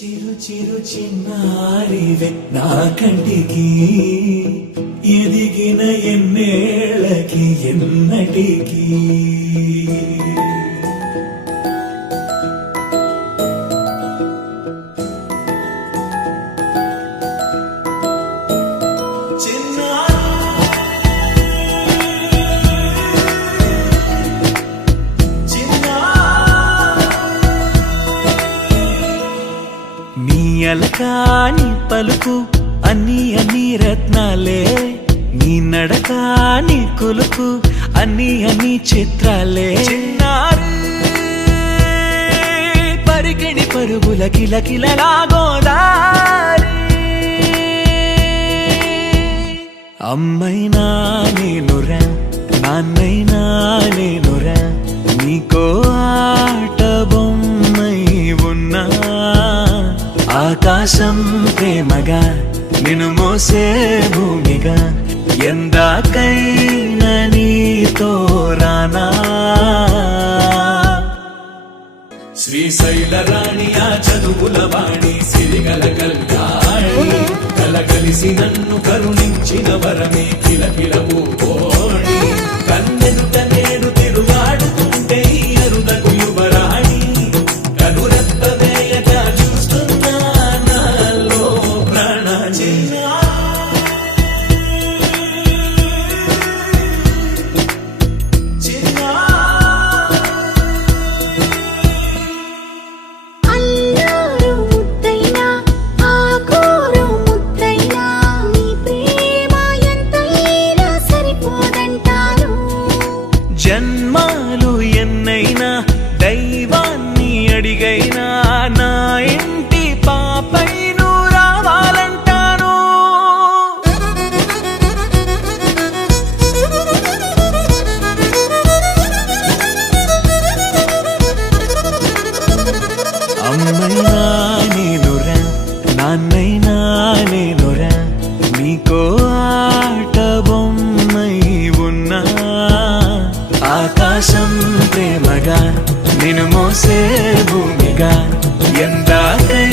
చిరు చిరు చిన్నారివే నా కంటికి ఎదిగిన ఎన్నేళ్ళకి ఎన్నటికి అలకాని పలుకు అన్ని అన్ని రత్నాలే నీ నడకాని కులుకు అన్ని అన్ని చిత్రాలే పరికిణి పరుగుల కిలకిలలాగోదారి అమ్మైనా నేనురా నాన్నైనా నేనురా నీకో ఆట బొమ్మై ఉన్నా ఆకాశం ప్రేమగా నిన్ను మోసే భూమిగా ఎందాకైనా నీతో రానా శ్రీశైల రాణి ఆ చదువుల వాణి సిరిగల కల్యాణి కలగలిసి నన్ను కరుణించిన వరమే కిలకిలవు కోణి కన్నెదుట నేడు తిరుగాడుతుంటే అరుదకు యువరాణి కనురెప్ప వేయక చూస్తున్నా నాలో ప్రాణ జన్మాలు ఎన్నైనా దైవాన్ని అడిగైనా నా ఇంటి పాపై నువ్వు రావాలంటాను అమ్మైనా నేనురా నాన్నైనా నేనురా నీకో ఆట బొమ్మై ఉన్నా ఆకాశం ప్రేమగా నిన్ను మోసే భూమిగా ఎందాకై